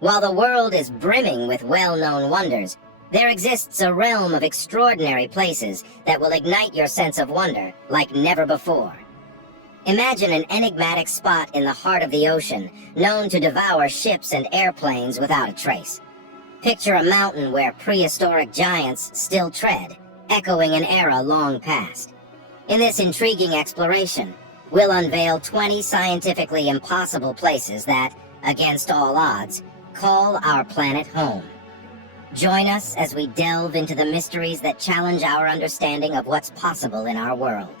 While the world is brimming with well-known wonders, there exists a realm of extraordinary places that will ignite your sense of wonder like never before. Imagine an enigmatic spot in the heart of the ocean, known to devour ships and airplanes without a trace. Picture a mountain where prehistoric giants still tread, echoing an era long past. In this intriguing exploration, we'll unveil 20 scientifically impossible places that, against all odds, call our planet home. Join us as we delve into the mysteries that challenge our understanding of what's possible in our world.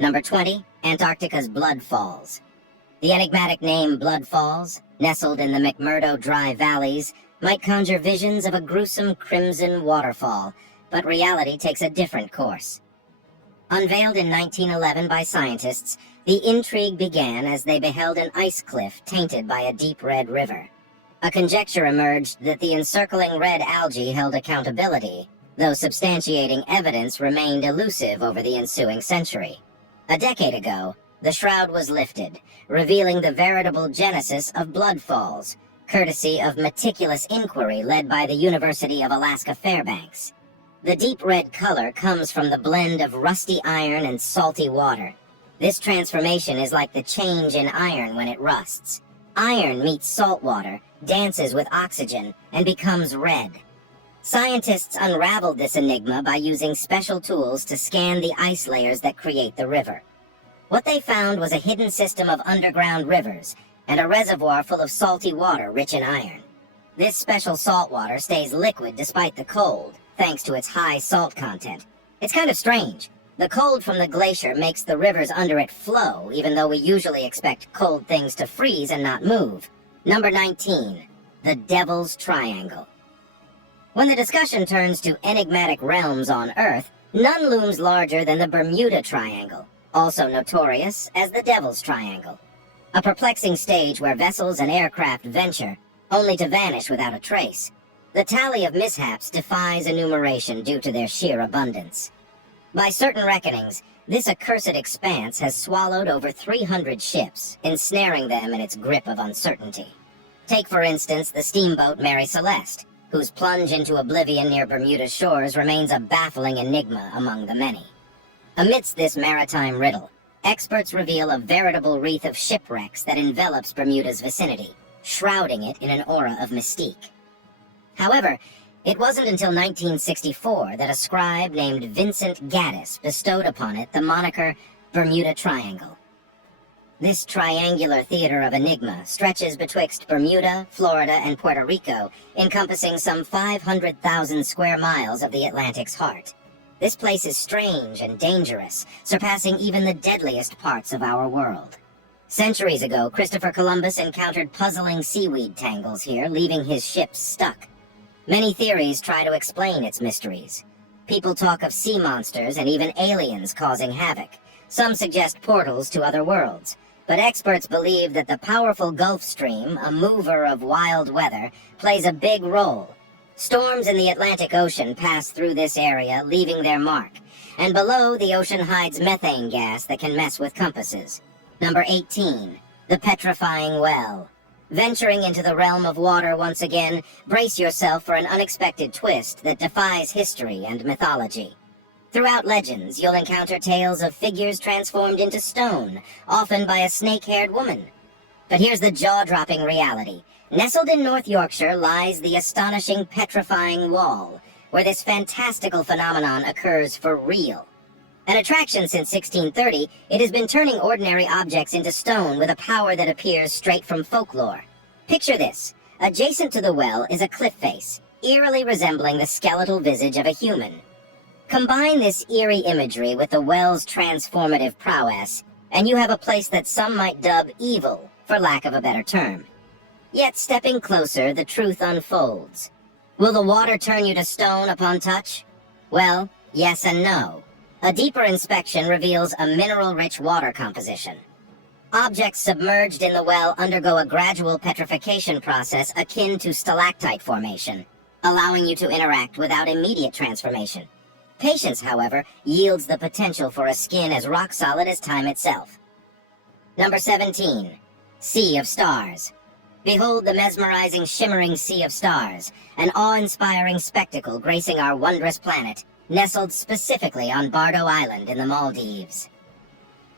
Number 20, Antarctica's Blood Falls. The enigmatic name Blood Falls, nestled in the McMurdo Dry Valleys, might conjure visions of a gruesome crimson waterfall, but reality takes a different course. Unveiled in 1911 by scientists, the intrigue began as they beheld an ice cliff tainted by a deep red river. A conjecture emerged that the encircling red algae held accountability, though substantiating evidence remained elusive over the ensuing century. A decade ago, the shroud was lifted, revealing the veritable genesis of Blood Falls, courtesy of meticulous inquiry led by the University of Alaska Fairbanks. The deep red color comes from the blend of rusty iron and salty water. This transformation is like the change in iron when it rusts. Iron meets salt water, dances with oxygen, and becomes red. Scientists unraveled this enigma by using special tools to scan the ice layers that create the river. What they found was a hidden system of underground rivers and a reservoir full of salty water rich in iron. This special salt water stays liquid despite the cold, thanks to its high salt content. It's kind of strange. The cold from the glacier makes the rivers under it flow, even though we usually expect cold things to freeze and not move. Number 19, the Devil's Triangle. When the discussion turns to enigmatic realms on Earth, none looms larger than the Bermuda Triangle, also notorious as the Devil's Triangle. A perplexing stage where vessels and aircraft venture, only to vanish without a trace. The tally of mishaps defies enumeration due to their sheer abundance. By certain reckonings, this accursed expanse has swallowed over 300 ships, ensnaring them in its grip of uncertainty. Take, for instance, the steamboat Mary Celeste, whose plunge into oblivion near Bermuda's shores remains a baffling enigma among the many. Amidst this maritime riddle, experts reveal a veritable wreath of shipwrecks that envelops Bermuda's vicinity, shrouding it in an aura of mystique. However, it wasn't until 1964 that a scribe named Vincent Gaddis bestowed upon it the moniker Bermuda Triangle. This triangular theater of enigma stretches betwixt Bermuda, Florida, and Puerto Rico, encompassing some 500,000 square miles of the Atlantic's heart. This place is strange and dangerous, surpassing even the deadliest parts of our world. Centuries ago, Christopher Columbus encountered puzzling seaweed tangles here, leaving his ships stuck. Many theories try to explain its mysteries. People talk of sea monsters and even aliens causing havoc. Some suggest portals to other worlds. But experts believe that the powerful Gulf Stream, a mover of wild weather, plays a big role. Storms in the Atlantic Ocean pass through this area, leaving their mark. And below, the ocean hides methane gas that can mess with compasses. Number 18, the Petrifying Well. Venturing into the realm of water once again, brace yourself for an unexpected twist that defies history and mythology. Throughout legends, you'll encounter tales of figures transformed into stone, often by a snake-haired woman. But here's the jaw-dropping reality. Nestled in North Yorkshire lies the astonishing Petrifying Wall, where this fantastical phenomenon occurs for real. An attraction since 1630, it has been turning ordinary objects into stone with a power that appears straight from folklore. Picture this. Adjacent to the well is a cliff face, eerily resembling the skeletal visage of a human. Combine this eerie imagery with the well's transformative prowess, and you have a place that some might dub evil, for lack of a better term. Yet stepping closer, the truth unfolds. Will the water turn you to stone upon touch? Well, yes and no. A deeper inspection reveals a mineral-rich water composition. Objects submerged in the well undergo a gradual petrification process akin to stalactite formation, allowing you to interact without immediate transformation. Patience, however, yields the potential for a skin as rock-solid as time itself. Number 17. Sea of Stars. Behold the mesmerizing shimmering sea of stars, an awe-inspiring spectacle gracing our wondrous planet, nestled specifically on Bardo Island in the Maldives.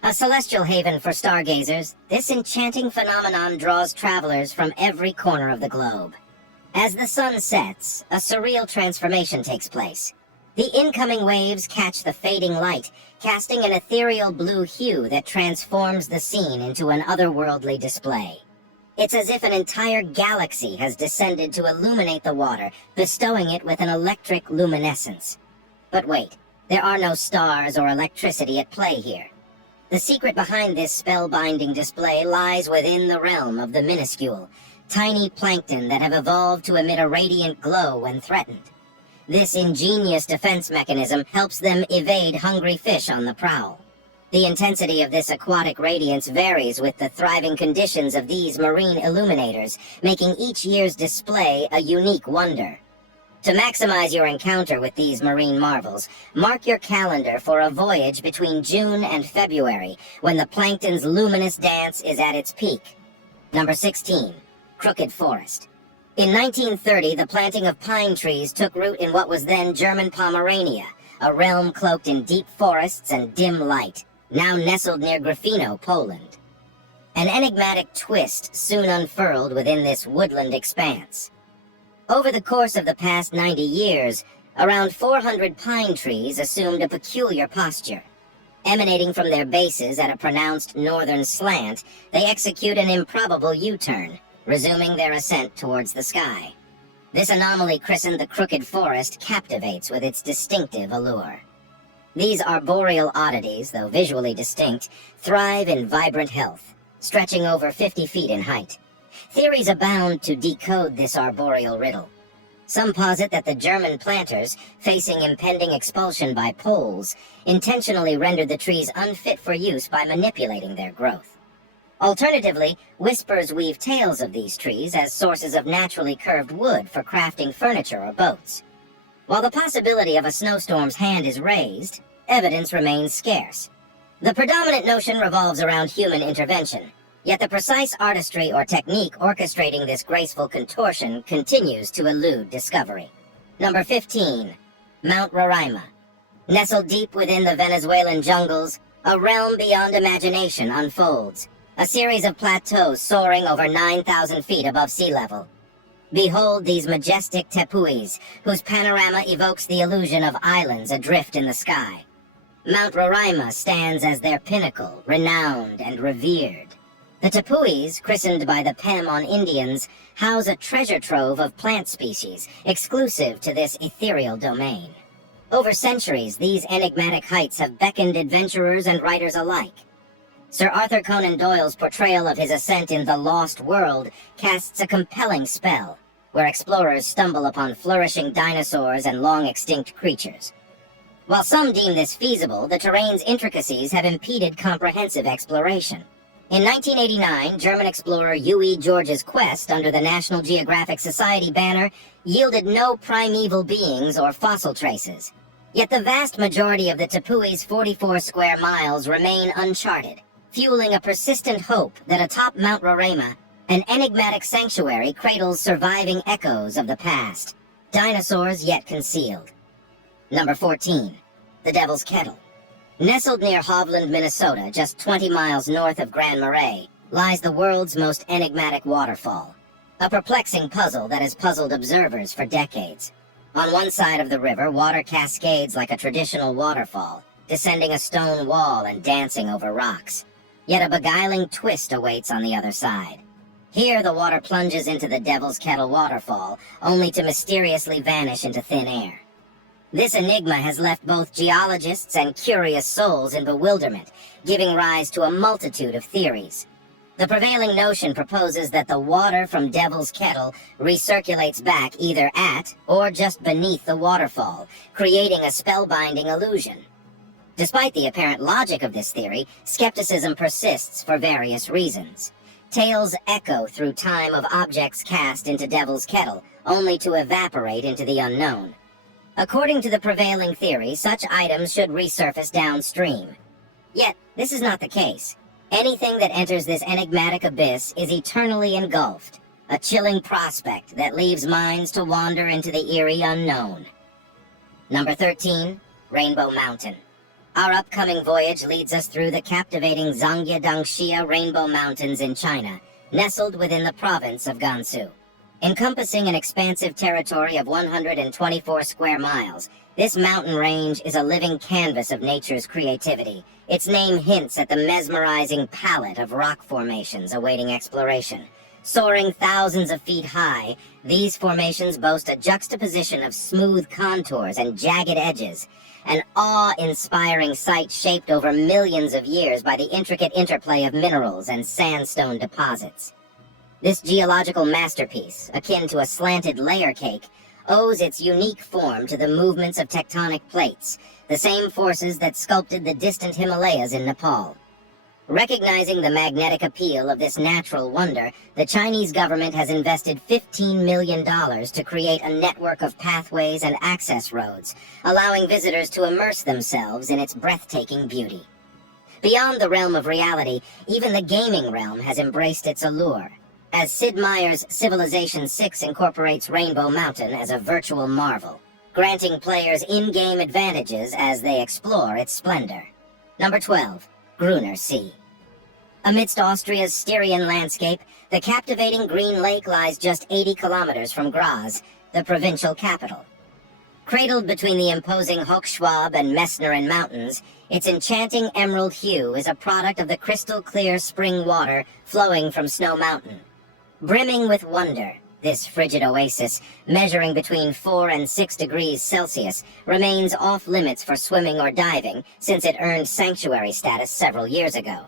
A celestial haven for stargazers, this enchanting phenomenon draws travelers from every corner of the globe. As the sun sets, a surreal transformation takes place. The incoming waves catch the fading light, casting an ethereal blue hue that transforms the scene into an otherworldly display. It's as if an entire galaxy has descended to illuminate the water, bestowing it with an electric luminescence. But wait, there are no stars or electricity at play here. The secret behind this spellbinding display lies within the realm of the minuscule, tiny plankton that have evolved to emit a radiant glow when threatened. This ingenious defense mechanism helps them evade hungry fish on the prowl. The intensity of this aquatic radiance varies with the thriving conditions of these marine illuminators, making each year's display a unique wonder. To maximize your encounter with these marine marvels, mark your calendar for a voyage between June and February, when the plankton's luminous dance is at its peak. Number 16. Crooked Forest. In 1930, the planting of pine trees took root in what was then German Pomerania, a realm cloaked in deep forests and dim light, now nestled near Gryfino, Poland. An enigmatic twist soon unfurled within this woodland expanse. Over the course of the past 90 years, around 400 pine trees assumed a peculiar posture. Emanating from their bases at a pronounced northern slant, they execute an improbable U-turn, resuming their ascent towards the sky. This anomaly, christened the Crooked Forest, captivates with its distinctive allure. These arboreal oddities, though visually distinct, thrive in vibrant health, stretching over 50 feet in height. Theories abound to decode this arboreal riddle. Some posit that the German planters, facing impending expulsion by Poles, intentionally rendered the trees unfit for use by manipulating their growth. Alternatively, whispers weave tales of these trees as sources of naturally curved wood for crafting furniture or boats. While the possibility of a snowstorm's hand is raised, evidence remains scarce. The predominant notion revolves around human intervention, yet the precise artistry or technique orchestrating this graceful contortion continues to elude discovery. Number 15. Mount Roraima. Nestled deep within the Venezuelan jungles, a realm beyond imagination unfolds, a series of plateaus soaring over 9,000 feet above sea level. Behold these majestic tepuis, whose panorama evokes the illusion of islands adrift in the sky. Mount Roraima stands as their pinnacle, renowned and revered. The tepuis, christened by the Pemon Indians, house a treasure trove of plant species, exclusive to this ethereal domain. Over centuries, these enigmatic heights have beckoned adventurers and writers alike. Sir Arthur Conan Doyle's portrayal of his ascent in The Lost World casts a compelling spell, where explorers stumble upon flourishing dinosaurs and long-extinct creatures. While some deem this feasible, the terrain's intricacies have impeded comprehensive exploration. In 1989, German explorer U.E. George's quest under the National Geographic Society banner yielded no primeval beings or fossil traces. Yet the vast majority of the Tepui's 44 square miles remain uncharted, fueling a persistent hope that atop Mount Roraima, an enigmatic sanctuary cradles surviving echoes of the past, dinosaurs yet concealed. Number 14. The Devil's Kettle. Nestled near Hovland, Minnesota, just 20 miles north of Grand Marais, lies the world's most enigmatic waterfall. A perplexing puzzle that has puzzled observers for decades. On one side of the river, water cascades like a traditional waterfall, descending a stone wall and dancing over rocks. Yet a beguiling twist awaits on the other side. Here, the water plunges into the Devil's Kettle waterfall, only to mysteriously vanish into thin air. This enigma has left both geologists and curious souls in bewilderment, giving rise to a multitude of theories. The prevailing notion proposes that the water from Devil's Kettle recirculates back either at or just beneath the waterfall, creating a spellbinding illusion. Despite the apparent logic of this theory, skepticism persists for various reasons. Tales echo through time of objects cast into Devil's Kettle, only to evaporate into the unknown. According to the prevailing theory, such items should resurface downstream. Yet, this is not the case. Anything that enters this enigmatic abyss is eternally engulfed. a chilling prospect that leaves minds to wander into the eerie unknown. Number 13, Rainbow Mountain. Our upcoming voyage leads us through the captivating Zhangye-Dangxia Rainbow Mountains in China, nestled within the province of Gansu. Encompassing an expansive territory of 124 square miles, this mountain range is a living canvas of nature's creativity. Its name hints at the mesmerizing palette of rock formations awaiting exploration. Soaring thousands of feet high, these formations boast a juxtaposition of smooth contours and jagged edges, an awe-inspiring sight shaped over millions of years by the intricate interplay of minerals and sandstone deposits. This geological masterpiece, akin to a slanted layer cake, owes its unique form to the movements of tectonic plates, the same forces that sculpted the distant Himalayas in Nepal. Recognizing the magnetic appeal of this natural wonder, the Chinese government has invested $15 million to create a network of pathways and access roads, allowing visitors to immerse themselves in its breathtaking beauty. Beyond the realm of reality, even the gaming realm has embraced its allure, as Sid Meier's Civilization VI incorporates Rainbow Mountain as a virtual marvel, granting players in-game advantages as they explore its splendor. Number 12, Gruner See. Amidst Austria's Styrian landscape, the captivating Green Lake lies just 80 kilometers from Graz, the provincial capital. Cradled between the imposing Hochschwab and Messneren mountains, its enchanting emerald hue is a product of the crystal-clear spring water flowing from Snow Mountain. Brimming with wonder, this frigid oasis, measuring between 4 and 6 degrees Celsius, remains off-limits for swimming or diving since it earned sanctuary status several years ago.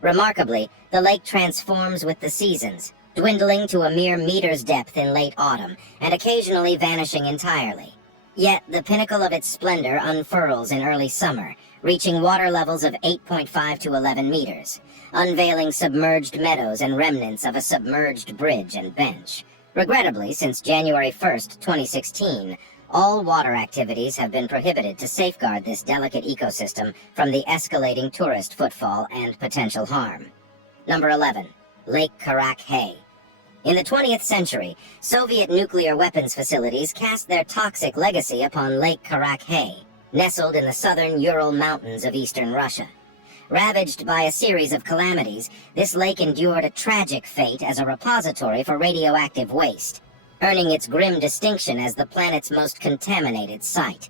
Remarkably, the lake transforms with the seasons, dwindling to a mere meter's depth in late autumn, and occasionally vanishing entirely. Yet, the pinnacle of its splendor unfurls in early summer, reaching water levels of 8.5 to 11 meters, unveiling submerged meadows and remnants of a submerged bridge and bench. Regrettably, since January 1st, 2016, all water activities have been prohibited to safeguard this delicate ecosystem from the escalating tourist footfall and potential harm. Number 11, Lake Karak-Hay. In the 20th century, Soviet nuclear weapons facilities cast their toxic legacy upon Lake Karak-Hay, nestled in the southern Ural Mountains of eastern Russia. Ravaged by a series of calamities, this lake endured a tragic fate as a repository for radioactive waste, earning its grim distinction as the planet's most contaminated site.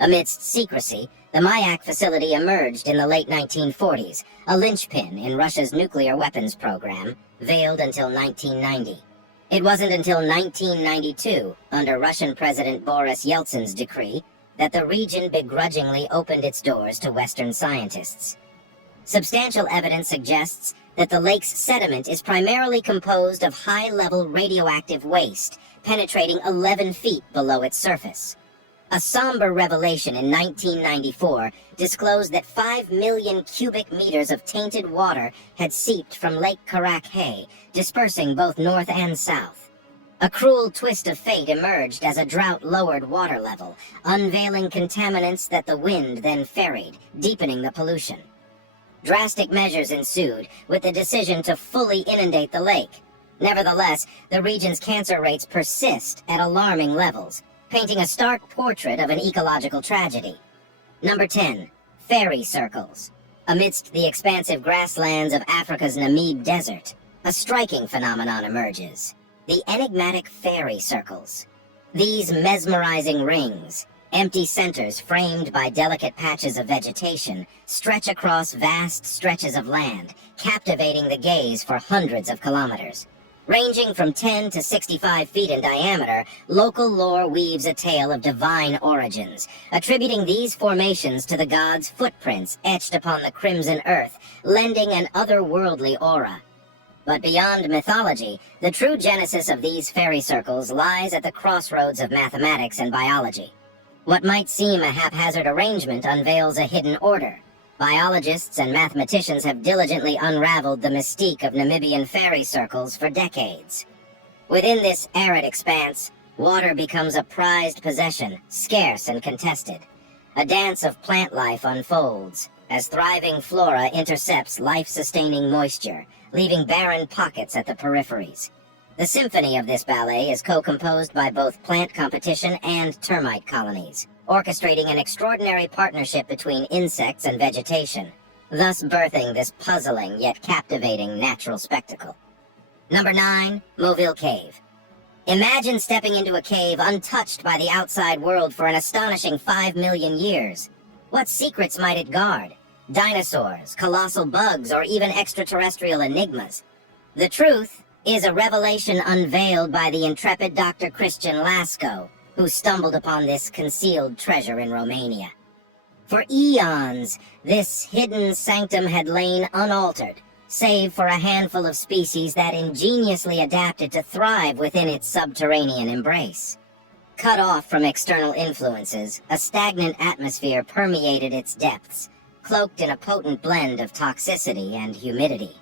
Amidst secrecy, the Mayak facility emerged in the late 1940s, a linchpin in Russia's nuclear weapons program, veiled until 1990. It wasn't until 1992, under Russian President Boris Yeltsin's decree, that the region begrudgingly opened its doors to Western scientists. Substantial evidence suggests that the lake's sediment is primarily composed of high-level radioactive waste, penetrating 11 feet below its surface. A somber revelation in 1994 disclosed that 5 million cubic meters of tainted water had seeped from Lake Karak-Hay, dispersing both north and south. A cruel twist of fate emerged as a drought lowered water level, unveiling contaminants that the wind then ferried, deepening the pollution. Drastic measures ensued, with the decision to fully inundate the lake. Nevertheless, the region's cancer rates persist at alarming levels, painting a stark portrait of an ecological tragedy. Number 10, Fairy Circles. Amidst the expansive grasslands of Africa's Namib Desert, a striking phenomenon emerges: the enigmatic fairy circles. These mesmerizing rings, empty centers framed by delicate patches of vegetation, stretch across vast stretches of land, captivating the gaze for hundreds of kilometers. Ranging from 10 to 65 feet in diameter, local lore weaves a tale of divine origins, attributing these formations to the gods' footprints etched upon the crimson earth, lending an otherworldly aura. But beyond mythology, the true genesis of these fairy circles lies at the crossroads of mathematics and biology. What might seem a haphazard arrangement unveils a hidden order. Biologists and mathematicians have diligently unraveled the mystique of Namibian fairy circles for decades. Within this arid expanse, water becomes a prized possession, scarce and contested. A dance of plant life unfolds, as thriving flora intercepts life-sustaining moisture, leaving barren pockets at the peripheries. The symphony of this ballet is co-composed by both plant competition and termite colonies, orchestrating an extraordinary partnership between insects and vegetation, thus birthing this puzzling yet captivating natural spectacle. Number 9, Moville Cave. Imagine stepping into a cave untouched by the outside world for an astonishing 5 million years. What secrets might it guard? Dinosaurs, colossal bugs, or even extraterrestrial enigmas? The truth is a revelation unveiled by the intrepid Dr. Christian Lasco, who stumbled upon this concealed treasure in Romania. For eons, this hidden sanctum had lain unaltered, save for a handful of species that ingeniously adapted to thrive within its subterranean embrace. Cut off from external influences, a stagnant atmosphere permeated its depths, cloaked in a potent blend of toxicity and humidity.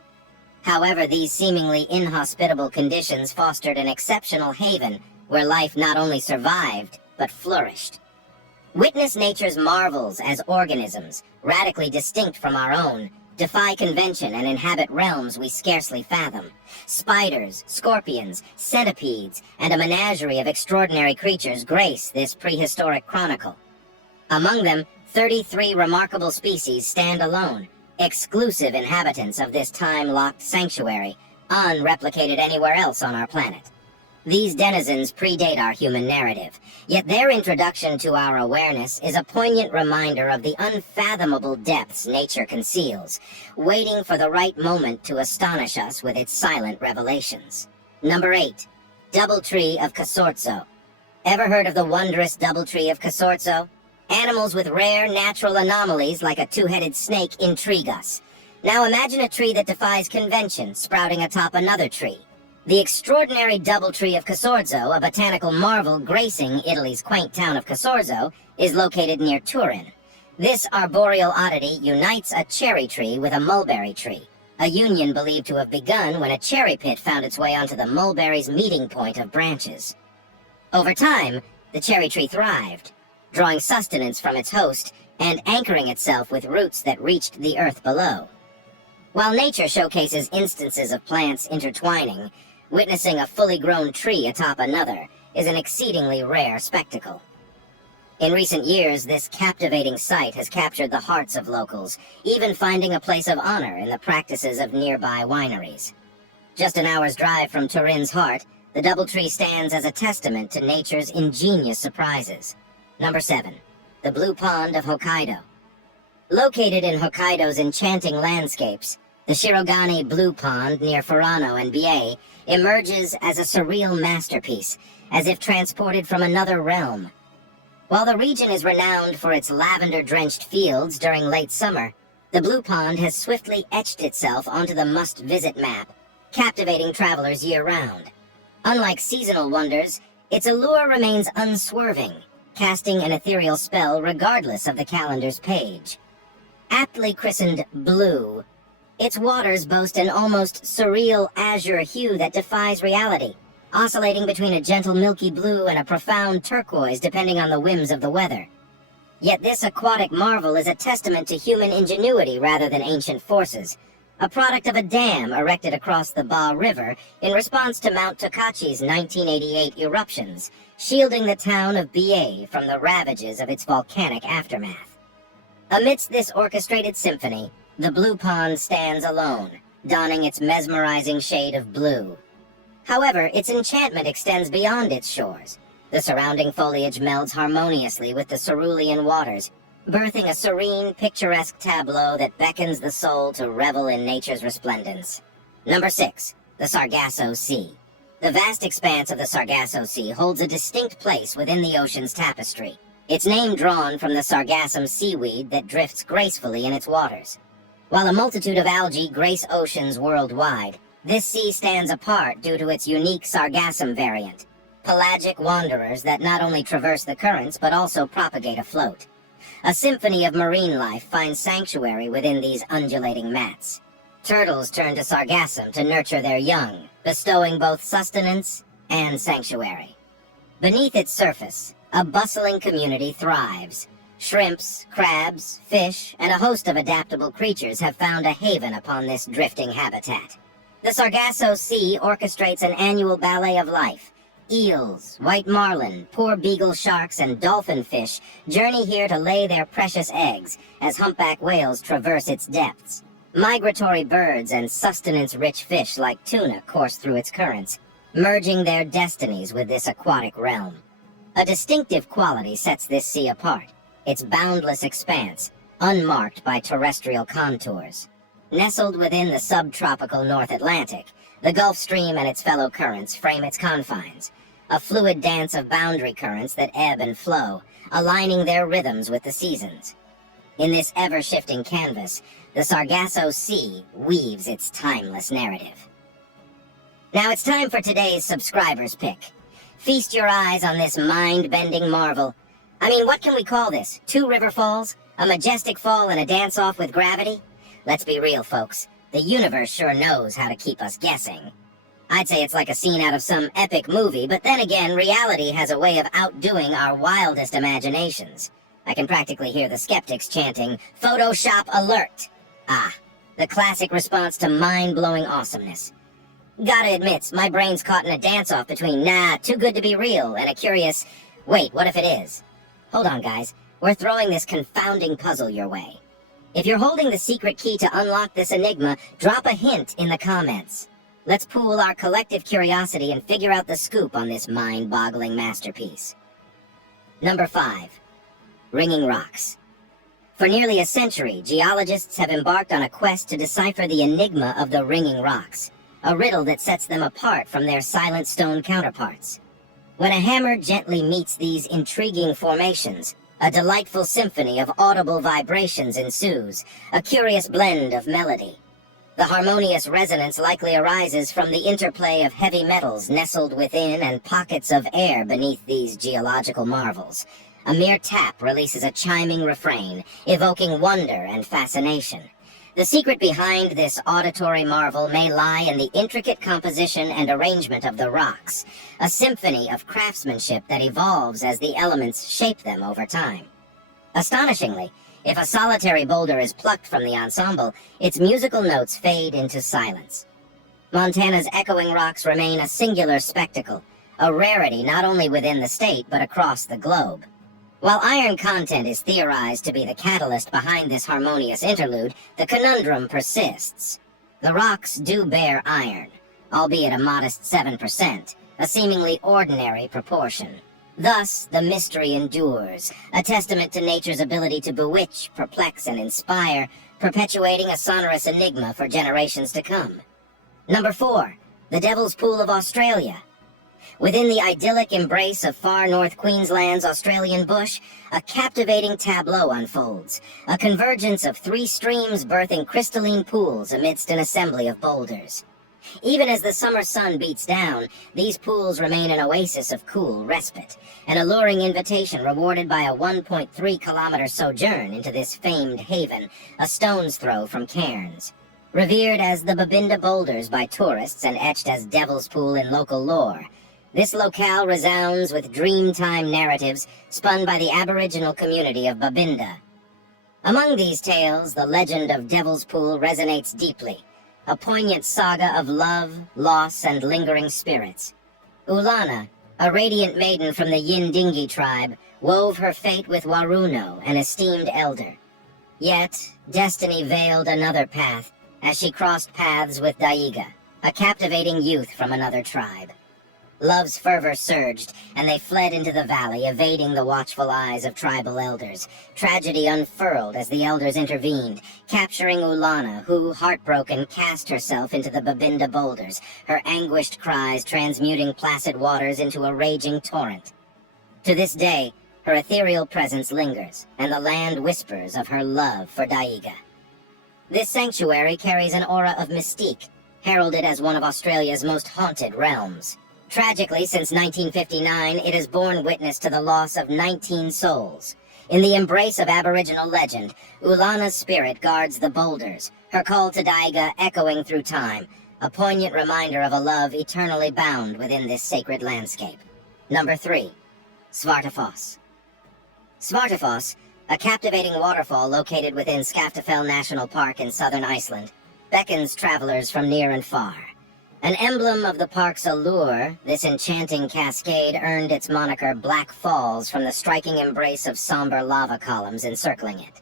However, these seemingly inhospitable conditions fostered an exceptional haven where life not only survived, but flourished. Witness nature's marvels as organisms, radically distinct from our own, defy convention and inhabit realms we scarcely fathom. Spiders, scorpions, centipedes, and a menagerie of extraordinary creatures grace this prehistoric chronicle. Among them, 33 remarkable species stand alone, exclusive inhabitants of this time-locked sanctuary, unreplicated anywhere else on our planet. These denizens predate our human narrative, yet their introduction to our awareness is a poignant reminder of the unfathomable depths nature conceals, waiting for the right moment to astonish us with its silent revelations. Number 8. Doubletree of Casorzo. Ever heard of the wondrous Doubletree of Casorzo? Animals with rare natural anomalies like a two-headed snake intrigue us. Now imagine a tree that defies convention, sprouting atop another tree. The extraordinary Doubletree of Casorzo, a botanical marvel gracing Italy's quaint town of Casorzo, is located near Turin. This arboreal oddity unites a cherry tree with a mulberry tree, a union believed to have begun when a cherry pit found its way onto the mulberry's meeting point of branches. Over time, the cherry tree thrived, drawing sustenance from its host and anchoring itself with roots that reached the earth below. While nature showcases instances of plants intertwining, witnessing a fully grown tree atop another is an exceedingly rare spectacle. In recent years, this captivating sight has captured the hearts of locals, even finding a place of honor in the practices of nearby wineries. Just an hour's drive from Turin's heart, the Doubletree stands as a testament to nature's ingenious surprises. Number 7. The Blue Pond of Hokkaido. Located in Hokkaido's enchanting landscapes, the Shirogane Blue Pond near Furano and Biei emerges as a surreal masterpiece, as if transported from another realm. While the region is renowned for its lavender-drenched fields during late summer, the Blue Pond has swiftly etched itself onto the must-visit map, captivating travelers year-round. Unlike seasonal wonders, its allure remains unswerving, casting an ethereal spell regardless of the calendar's page. Aptly christened Blue, its waters boast an almost surreal azure hue that defies reality, oscillating between a gentle milky blue and a profound turquoise depending on the whims of the weather. Yet this aquatic marvel is a testament to human ingenuity rather than ancient forces, a product of a dam erected across the Ba River in response to Mount Tokachi's 1988 eruptions, shielding the town of Biei from the ravages of its volcanic aftermath. Amidst this orchestrated symphony, the Blue Pond stands alone, donning its mesmerizing shade of blue. However, its enchantment extends beyond its shores. The surrounding foliage melds harmoniously with the cerulean waters, birthing a serene, picturesque tableau that beckons the soul to revel in nature's resplendence. Number 6. The Sargasso Sea. The vast expanse of the Sargasso Sea holds a distinct place within the ocean's tapestry, its name drawn from the sargassum seaweed that drifts gracefully in its waters. While a multitude of algae grace oceans worldwide, this sea stands apart due to its unique sargassum variant, pelagic wanderers that not only traverse the currents but also propagate afloat. A symphony of marine life finds sanctuary within these undulating mats. Turtles turn to sargassum to nurture their young, bestowing both sustenance and sanctuary. Beneath its surface, a bustling community thrives. Shrimps, crabs, fish, and a host of adaptable creatures have found a haven upon this drifting habitat. The Sargasso Sea orchestrates an annual ballet of life. Eels, white marlin, poor beagle sharks, and dolphin fish journey here to lay their precious eggs as humpback whales traverse its depths. Migratory birds and sustenance-rich fish like tuna course through its currents, merging their destinies with this aquatic realm. A distinctive quality sets this sea apart: its boundless expanse, unmarked by terrestrial contours. Nestled within the subtropical North Atlantic, the Gulf Stream and its fellow currents frame its confines, a fluid dance of boundary currents that ebb and flow, aligning their rhythms with the seasons. In this ever-shifting canvas, the Sargasso Sea weaves its timeless narrative. Now it's time for today's subscriber's pick. Feast your eyes on this mind-bending marvel. I mean, what can we call this? Two river falls? A majestic fall and a dance-off with gravity? Let's be real, folks. The universe sure knows how to keep us guessing. I'd say it's like a scene out of some epic movie, but then again, reality has a way of outdoing our wildest imaginations. I can practically hear the skeptics chanting, "Photoshop alert!" Ah, the classic response to mind-blowing awesomeness. Gotta admit, my brain's caught in a dance-off between, nah, too good to be real, and a curious, wait, what if it is? Hold on, guys. We're throwing this confounding puzzle your way. If you're holding the secret key to unlock this enigma, drop a hint in the comments. Let's pool our collective curiosity and figure out the scoop on this mind-boggling masterpiece. Number 5. Ringing Rocks. For nearly a century, geologists have embarked on a quest to decipher the enigma of the Ringing Rocks, a riddle that sets them apart from their silent stone counterparts. When a hammer gently meets these intriguing formations, a delightful symphony of audible vibrations ensues, a curious blend of melody. The harmonious resonance likely arises from the interplay of heavy metals nestled within and pockets of air beneath these geological marvels. A mere tap releases a chiming refrain, evoking wonder and fascination. The secret behind this auditory marvel may lie in the intricate composition and arrangement of the rocks, a symphony of craftsmanship that evolves as the elements shape them over time. Astonishingly, if a solitary boulder is plucked from the ensemble, its musical notes fade into silence. Montana's echoing rocks remain a singular spectacle, a rarity not only within the state but across the globe. While iron content is theorized to be the catalyst behind this harmonious interlude, the conundrum persists. The rocks do bear iron, albeit a modest 7%, a seemingly ordinary proportion. Thus, the mystery endures, a testament to nature's ability to bewitch, perplex, and inspire, perpetuating a sonorous enigma for generations to come. Number 4. The Devil's Pool of Australia. Within the idyllic embrace of far north Queensland's Australian bush, a captivating tableau unfolds, a convergence of 3 streams birthing crystalline pools amidst an assembly of boulders. Even as the summer sun beats down, these pools remain an oasis of cool respite, an alluring invitation rewarded by a 1.3-kilometer sojourn into this famed haven, a stone's throw from Cairns. Revered as the Babinda Boulders by tourists and etched as Devil's Pool in local lore, this locale resounds with dreamtime narratives spun by the Aboriginal community of Babinda. Among these tales, the legend of Devil's Pool resonates deeply, a poignant saga of love, loss, and lingering spirits. Ulana, a radiant maiden from the Yindingi tribe, wove her fate with Waruno, an esteemed elder. Yet, destiny veiled another path as she crossed paths with Daiga, a captivating youth from another tribe. Love's fervor surged, and they fled into the valley, evading the watchful eyes of tribal elders. Tragedy unfurled as the elders intervened, capturing Ulana, who, heartbroken, cast herself into the Babinda boulders, her anguished cries transmuting placid waters into a raging torrent. To this day, her ethereal presence lingers, and the land whispers of her love for Daiga. This sanctuary carries an aura of mystique, heralded as one of Australia's most haunted realms. Tragically, since 1959, it has borne witness to the loss of 19 souls. In the embrace of Aboriginal legend, Ulana's spirit guards the boulders, her call to Daiga echoing through time, a poignant reminder of a love eternally bound within this sacred landscape. Number 3. Svartafoss. Svartafoss, a captivating waterfall located within Skaftafell National Park in southern Iceland, beckons travelers from near and far. An emblem of the park's allure, this enchanting cascade earned its moniker Black Falls from the striking embrace of somber lava columns encircling it.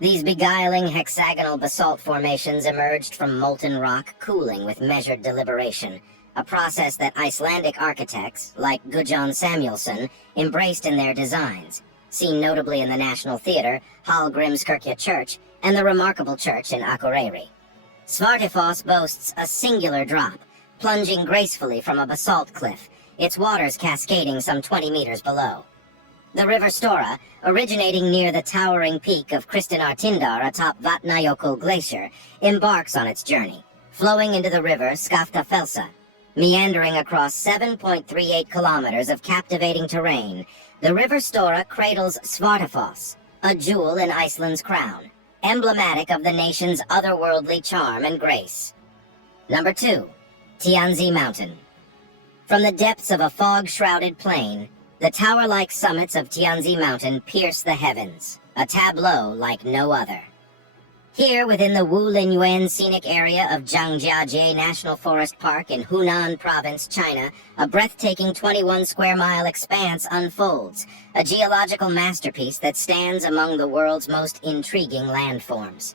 These beguiling hexagonal basalt formations emerged from molten rock, cooling with measured deliberation, a process that Icelandic architects, like Guðjón Samuelsson, embraced in their designs, seen notably in the National Theatre, Hallgrímskirkja Church, and the remarkable church in Akureyri. Svartifoss boasts a singular drop, plunging gracefully from a basalt cliff, its waters cascading some 20 meters below. The river Stora, originating near the towering peak of Kristinartindar atop Vatnajökull Glacier, embarks on its journey, flowing into the river Skaftafelsa. Meandering across 7.38 kilometers of captivating terrain, the river Stora cradles Svartifoss, a jewel in Iceland's crown, emblematic of the nation's otherworldly charm and grace. Number 2. Tianzi Mountain. From the depths of a fog-shrouded plain, the tower-like summits of Tianzi Mountain pierce the heavens, a tableau like no other. Here, within the Wulingyuan scenic area of Zhangjiajie National Forest Park in Hunan Province, China, a breathtaking 21-square-mile expanse unfolds, a geological masterpiece that stands among the world's most intriguing landforms.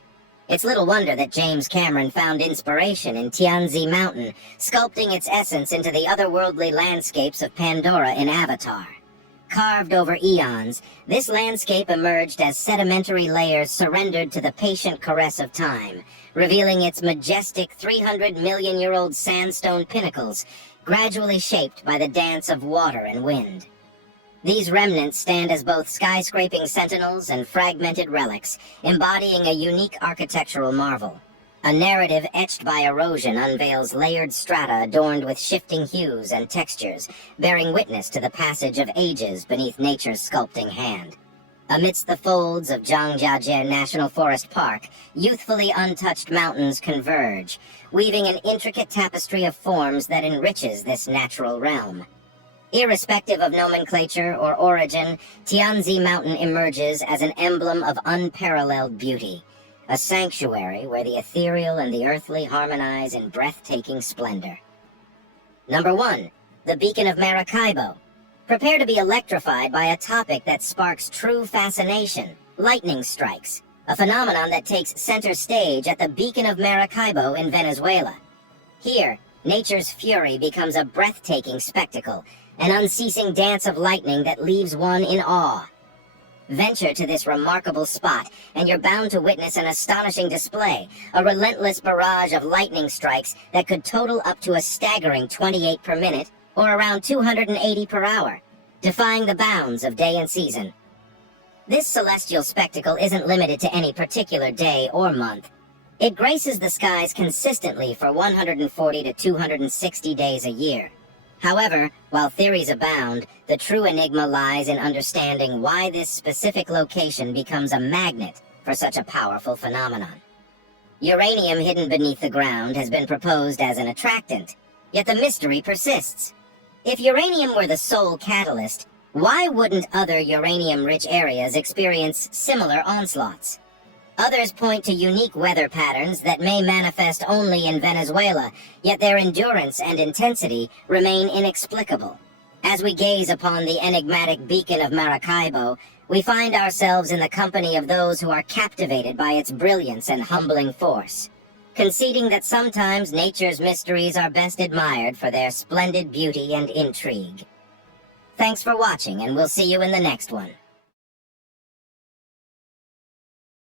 It's little wonder that James Cameron found inspiration in Tianzi Mountain, sculpting its essence into the otherworldly landscapes of Pandora in Avatar. Carved over eons, this landscape emerged as sedimentary layers surrendered to the patient caress of time, revealing its majestic 300-million-year-old sandstone pinnacles, gradually shaped by the dance of water and wind. These remnants stand as both skyscraping sentinels and fragmented relics, embodying a unique architectural marvel. A narrative etched by erosion unveils layered strata adorned with shifting hues and textures, bearing witness to the passage of ages beneath nature's sculpting hand. Amidst the folds of Zhangjiajie National Forest Park, youthfully untouched mountains converge, weaving an intricate tapestry of forms that enriches this natural realm. Irrespective of nomenclature or origin, Tianzi Mountain emerges as an emblem of unparalleled beauty, a sanctuary where the ethereal and the earthly harmonize in breathtaking splendor. Number 1. The Beacon of Maracaibo. Prepare to be electrified by a topic that sparks true fascination, lightning strikes, a phenomenon that takes center stage at the Beacon of Maracaibo in Venezuela. Here, nature's fury becomes a breathtaking spectacle, an unceasing dance of lightning that leaves one in awe. Venture to this remarkable spot, and you're bound to witness an astonishing display, a relentless barrage of lightning strikes that could total up to a staggering 28 per minute, or around 280 per hour, defying the bounds of day and season. This celestial spectacle isn't limited to any particular day or month. It graces the skies consistently for 140 to 260 days a year. However, while theories abound, the true enigma lies in understanding why this specific location becomes a magnet for such a powerful phenomenon. Uranium hidden beneath the ground has been proposed as an attractant, yet the mystery persists. If uranium were the sole catalyst, why wouldn't other uranium-rich areas experience similar onslaughts? Others point to unique weather patterns that may manifest only in Venezuela, yet their endurance and intensity remain inexplicable. As we gaze upon the enigmatic beacon of Maracaibo, we find ourselves in the company of those who are captivated by its brilliance and humbling force, conceding that sometimes nature's mysteries are best admired for their splendid beauty and intrigue. Thanks for watching, and we'll see you in the next one.